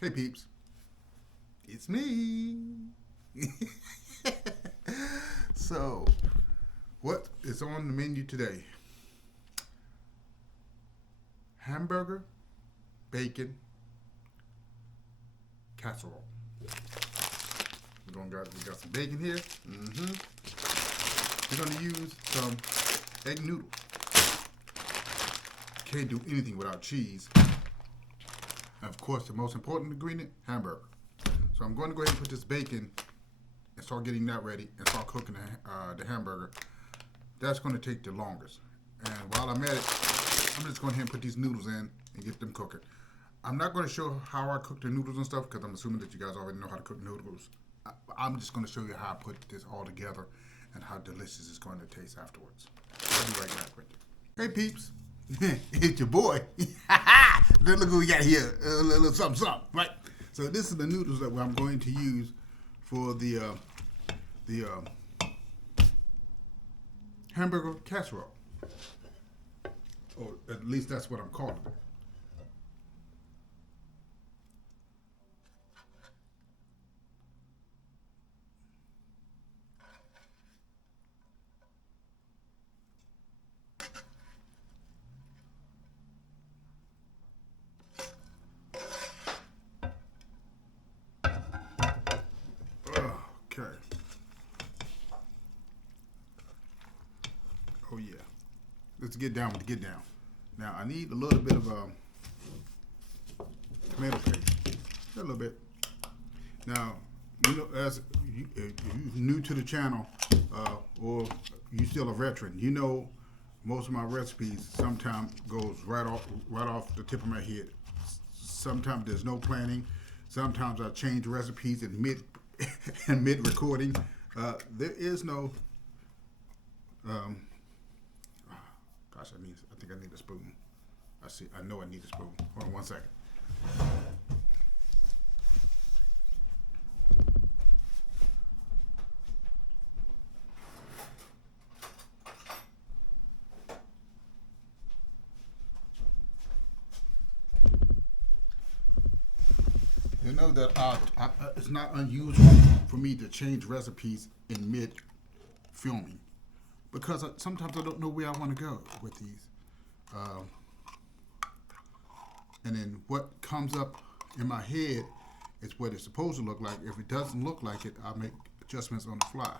Hey peeps, it's me. So, what is on the menu today? Hamburger bacon casserole. We got some bacon here. We're gonna use some egg noodles. Can't do anything without cheese. And of course, the most important ingredient, hamburger. So I'm going to go ahead and put this bacon and start getting that ready and start cooking the hamburger. That's going to take the longest. And while I'm at it, I'm just going ahead and put these noodles in and get them cooking. I'm not going to show how I cook the noodles and stuff because I'm assuming that you guys already know how to cook noodles. I'm just going to show you how I put this all together and how delicious it's going to taste afterwards. I'll be right back with you. Hey peeps, it's your boy. Look who we got here, a little something, right? So this is the noodles that I'm going to use for the hamburger casserole, or at least that's what I'm calling it. Okay. Oh yeah. Let's get down with the get down. Now I need a little bit of tomato paste. A little bit. Now, you know, as you're new to the channel, or you still a veteran, you know most of my recipes sometimes goes right off the tip of my head. Sometimes there's no planning. Sometimes I change recipes in mid recording. There is no. Gosh, I think I need a spoon. I know I need a spoon. Hold on one second. You know that it's not unusual for me to change recipes in mid filming because sometimes I don't know where I want to go with these. And then what comes up in my head is what it's supposed to look like. If it doesn't look like it, I'll make adjustments on the fly.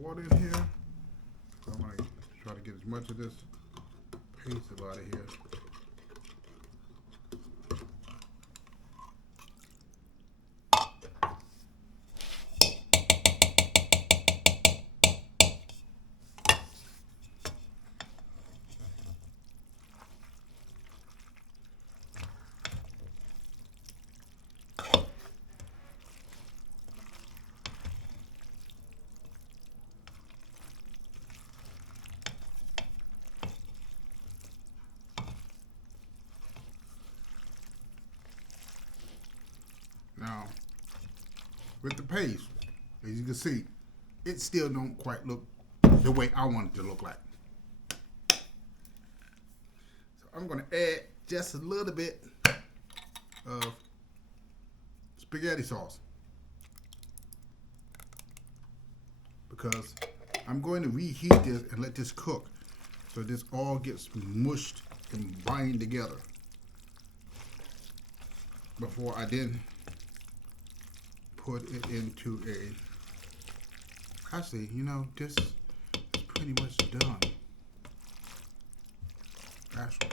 Water in here. So I'm going to try to get as much of this paste out of here. Now, with the paste, as you can see, it still don't quite look the way I want it to look like. So I'm going to add just a little bit of spaghetti sauce because I'm going to reheat this and let this cook so this all gets mushed and bind together before I then put it into actually, you know, this is pretty much done. Actually.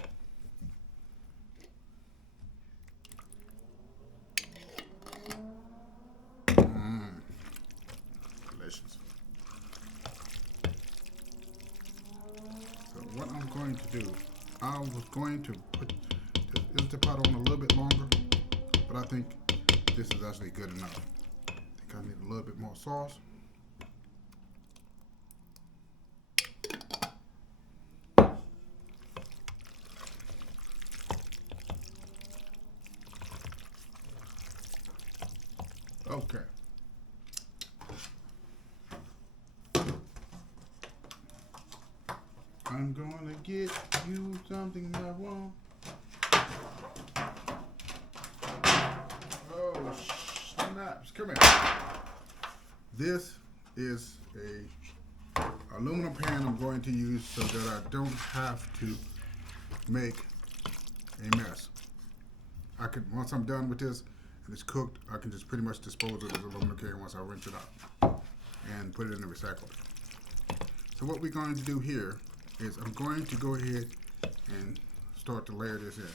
Delicious. So what I'm going to do, I was going to put the Instapot on a little bit longer, but I think this is actually good enough. I think I need a little bit more sauce. Okay. I'm gonna get you something I want. Oh, snaps. Come here. This is a aluminum pan I'm going to use so that I don't have to make a mess. I can, once I'm done with this and it's cooked, I can just pretty much dispose of this aluminum can once I rinse it out and put it in the recycle bin. So what we're going to do here is I'm going to go ahead and start to layer this in.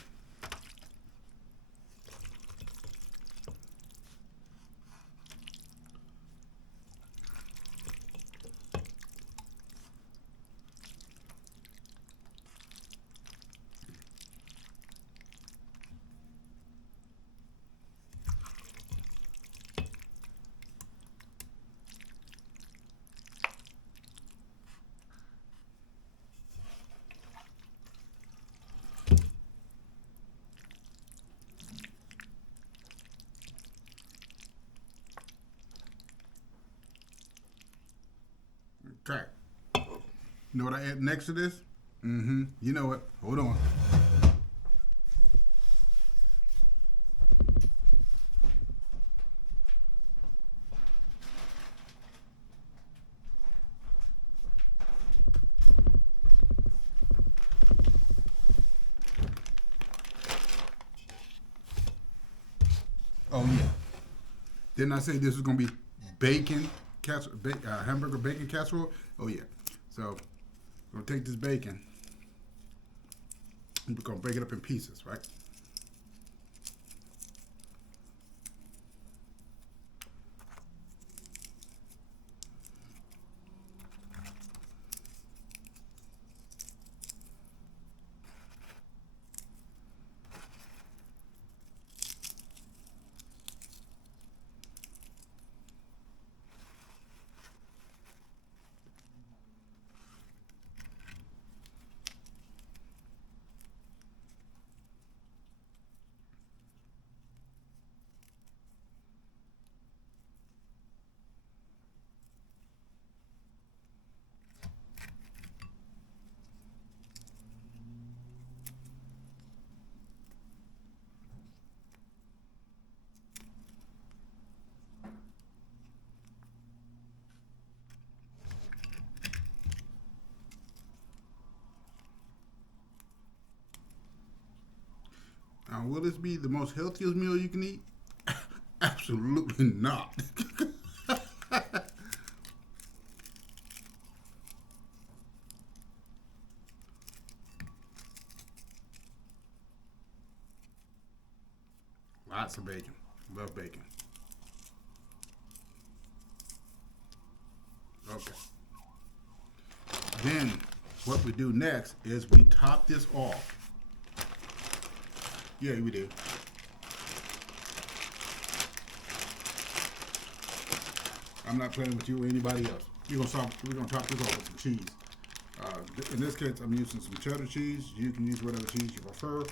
Okay. You know what I add next to this? You know it. Hold on. Oh yeah. Didn't I say this was gonna be bacon casserole, hamburger bacon casserole? Oh yeah. So we're gonna take this bacon and we're gonna break it up in pieces, right? Now, will this be the most healthiest meal you can eat? Absolutely not. Lots of bacon. Love bacon. Okay. Then what we do next is we top this off. Yeah, we do. I'm not playing with you or anybody else. We're gonna top this off with some cheese. In this case, I'm using some cheddar cheese. You can use whatever cheese you prefer.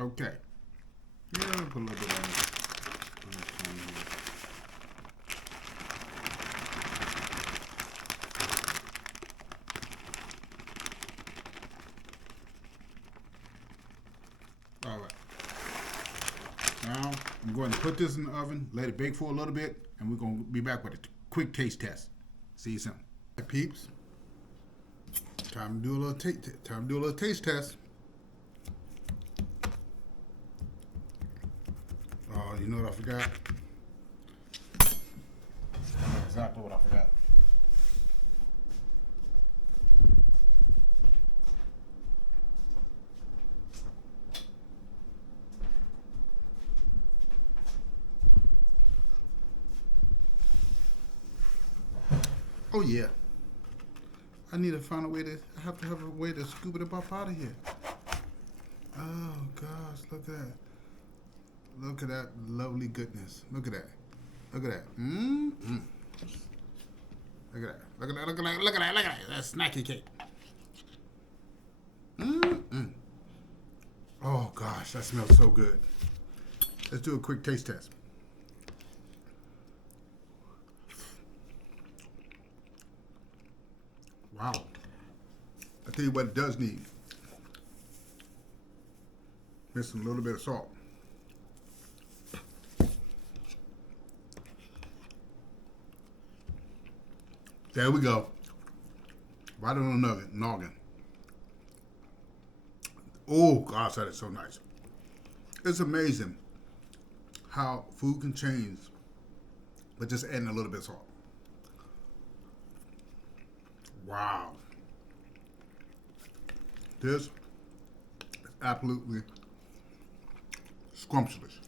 Okay. Yeah, put a little bit on it. All right. Now I'm going to put this in the oven, let it bake for a little bit, and we're going to be back with a quick taste test. See you soon. Hey, peeps. Time to do a little taste test. Oh, you know what I forgot? I know exactly what I forgot. Oh yeah. I need to find a way to. I have to have a way to scoop it up out of here. Oh gosh, look at that. Look at that lovely goodness. Look at that. Look at that. Mm-hmm. Look at that. Look at that. Look at that. Look at that. Look at that. That's snacky cake. Mm-hmm. Oh gosh, that smells so good. Let's do a quick taste test. Wow. I'll tell you what it does need. Missing a little bit of salt. There we go. Right on the noggin. Oh gosh, that is so nice. It's amazing how food can change but just adding a little bit of salt. Wow. This is absolutely scrumptious.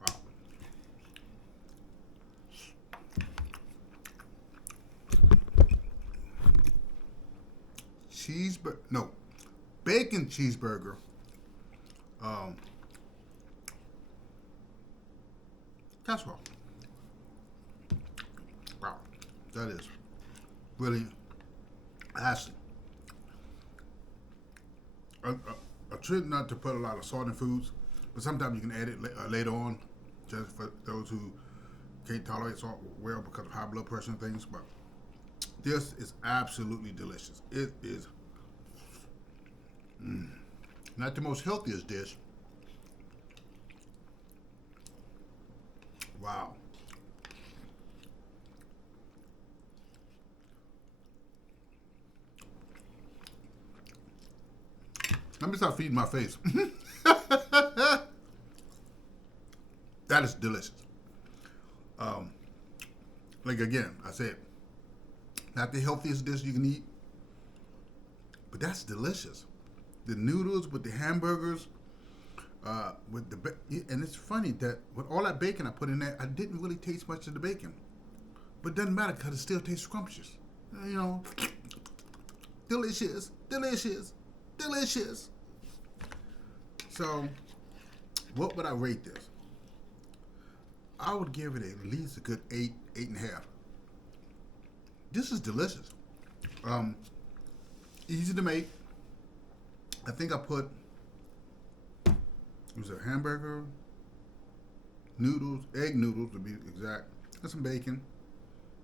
Wow. Cheeseburger, no, bacon cheeseburger. Casserole. Wow, that is really nasty. I try not to put a lot of salt in foods, but sometimes you can add it later on, just for those who can't tolerate salt well because of high blood pressure and things. But this is absolutely delicious. It is not the most healthiest dish. Wow. Let me start feeding my face. That is delicious. Like again, I said, not the healthiest dish you can eat, but that's delicious. The noodles with the hamburgers, with the and it's funny that with all that bacon I put in there, I didn't really taste much of the bacon, but it doesn't matter because it still tastes scrumptious. You know, delicious, delicious, delicious. So, what would I rate this? I would give it at least a good 8, 8.5. This is delicious. Easy to make. I think I put, it was a hamburger, noodles, egg noodles to be exact, and some bacon,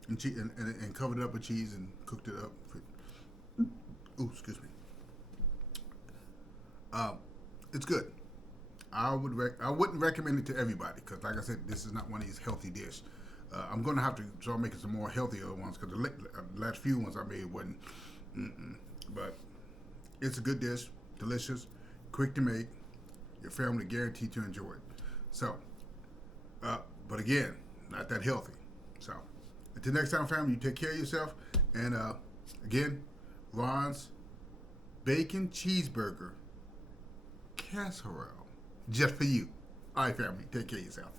and cheese, and covered it up with cheese and cooked it up. Ooh, excuse me. It's good. I wouldn't recommend it to everybody because, like I said, this is not one of these healthy dishes. I'm gonna have to start making some more healthier ones because the last few ones I made wasn't. But it's a good dish, delicious, quick to make. Your family guaranteed to enjoy it. So, but again, not that healthy. So, until next time, family, you take care of yourself. And again, Ron's Bacon Cheeseburger Casserole. Just for you. All right, family. Take care of yourself.